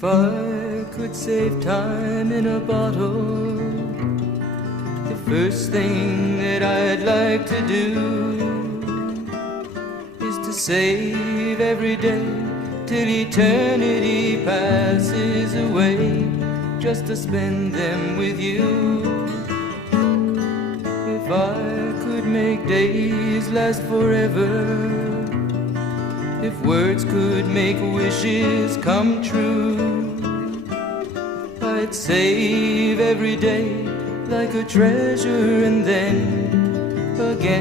If I could save time in a bottle, the first thing that I'd like to do is to save every day till eternity passes away, just to spend them with you. If I could make days last forever, if words could make wishes come true, I'd save every day like a treasure, and then again